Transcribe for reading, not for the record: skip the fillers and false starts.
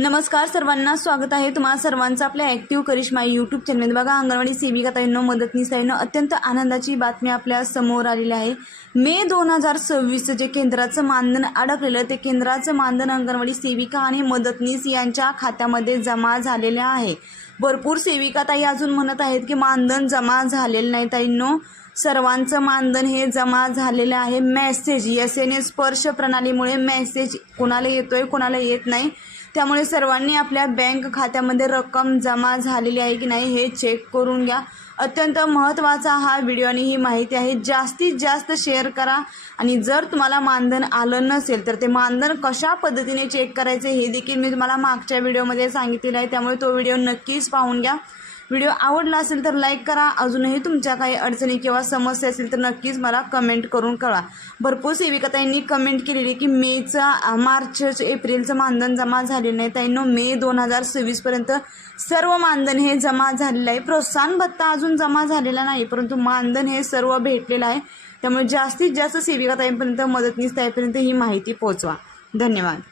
नमस्कार सर्वांना, स्वागत आहे तुम्हा सर्वांचं आपल्या ॲक्टिव्ह करिश्मा यूट्यूब चॅनल। बघा, अंगणवाडी सेविकाताईंनो, मदतनीस अत्यंत आनंदाची बातमी आपल्या समोर आलेली आहे। मे 2026 जे केंद्राचं मानधन अडकलेलं, ते केंद्राचं मानधन अंगणवाडी सेविका आणि मदतनीस यांच्या खात्यामध्ये जमा झालेले आहे। भरपूर सेविकाताई अजून म्हणत आहेत की मानधन जमा झालेलं नाही। ताईंनो, सर्वांचं मानधन हे जमा झालेलं आहे। मेसेज SMS स्पर्श प्रणालीमुळे मेसेज कोणाला येतोय, कोणाला येत नाही, त्यामुळे सर्वांनी आपल्या बँक खात्यामध्ये रक्कम जमा झालेली आहे की नाही हे चेक करून घ्या। अत्यंत महत्त्वाचा हा व्हिडिओ आणि ही माहिती आहे, जास्तीत जास्त शेअर करा। आणि जर तुम्हाला मानधन आलं नसेल तर ते मानधन कशा पद्धतीने चेक करायचे हे देखील मी तुम्हाला मागच्या व्हिडिओमध्ये सांगितलेलं आहे, त्यामुळे तो व्हिडिओ नक्कीच पाहून घ्या। व्हिडिओ आवडला असेल तर लाईक करा। अजूनही तुमच्या काही अडचणी किंवा समस्या असेल तर नक्कीच मला कमेंट करून कळवा। भरपूर सेविकाताईंनी कमेंट केलेली की मार्च एप्रिलचं मानधन जमा झालेलं नाही। ताईंनो, मे 2026 पर्यंत सर्व मानधन हे जमा झालेलं आहे। प्रोत्साहन भत्ता अजून जमा झालेला नाही, परंतु मानधन हे सर्व भेटलेलं आहे। त्यामुळे जास्तीत जास्त सेविकाताईंपर्यंत, मदतनीस ताईंपर्यंत ही माहिती पोहोचवा। धन्यवाद।